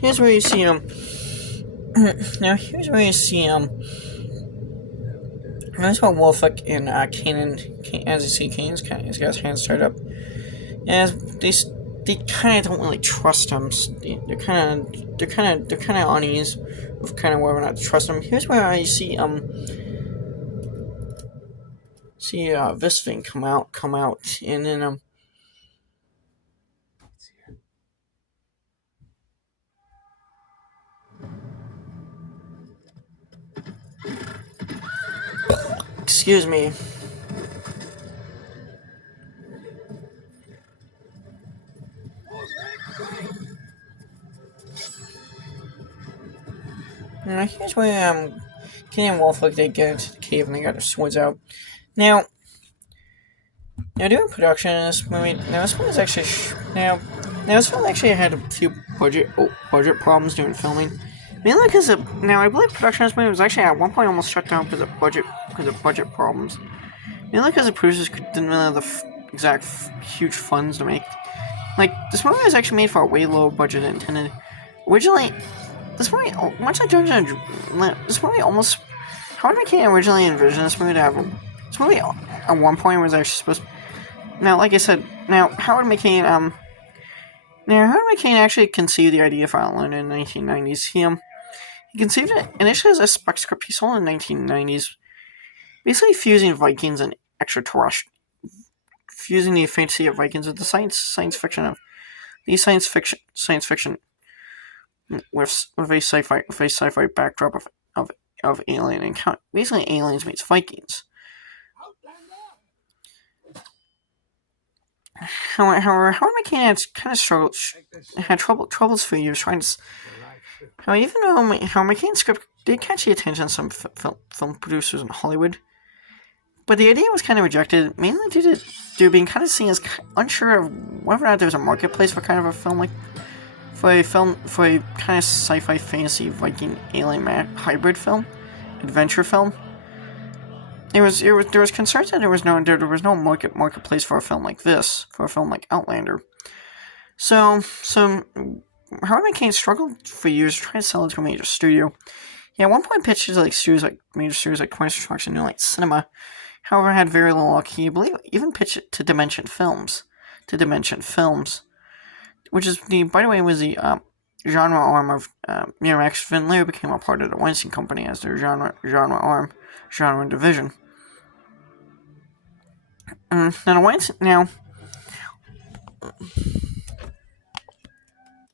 here's where you see now here's where you see Here's where Wolfik and Kanan, as you see, Kanan's he's got his hands tied up, as they kind of don't really trust him. They're kind of unease with kind of whether or not to trust him. Here's where I see this thing come out, and then excuse me. Here's where Kenny and Wolf they get into the cave and they got their swords out. Now doing production in this movie. Now this one is actually now this film actually had a few budget problems during filming. Mainly because I believe production of this movie was actually at one point almost shut down because of budget problems. Mainly because the producers didn't really have the exact huge funds to make. Like, this movie was actually made for a way lower budget than intended. Originally, this movie, much like this movie almost, Howard McCann originally envisioned this movie to have this movie at one point was actually supposed to, now, like I said, Howard McCann actually conceived the idea for Outlander in the 1990s. He conceived it initially as a spec script he sold in the 1990s, basically fusing Vikings and extraterrestrial, fusing the fantasy of Vikings with the science fiction with a sci-fi backdrop of alien encounter. Basically, aliens meets Vikings. However, Howard McCann had troubles for years trying to. Even though McCann's script did catch the attention of some film producers in Hollywood, but the idea was kind of rejected, mainly due to being kind of seen as unsure of whether or not there was a marketplace for kind of a film like for a kind of sci-fi fantasy Viking alien hybrid film, adventure film. There was concerns that there was no marketplace for a film like this, for a film like Outlander. So Howard McCann struggled for years trying to sell it to a major studio. He at one point pitched it to major studios like 20th Fox and New Light Cinema. However, had very little luck. He even pitched it to Dimension Films, which is by the way was the genre arm of Miramax. Then later became a part of the Weinstein Company as their genre division. Now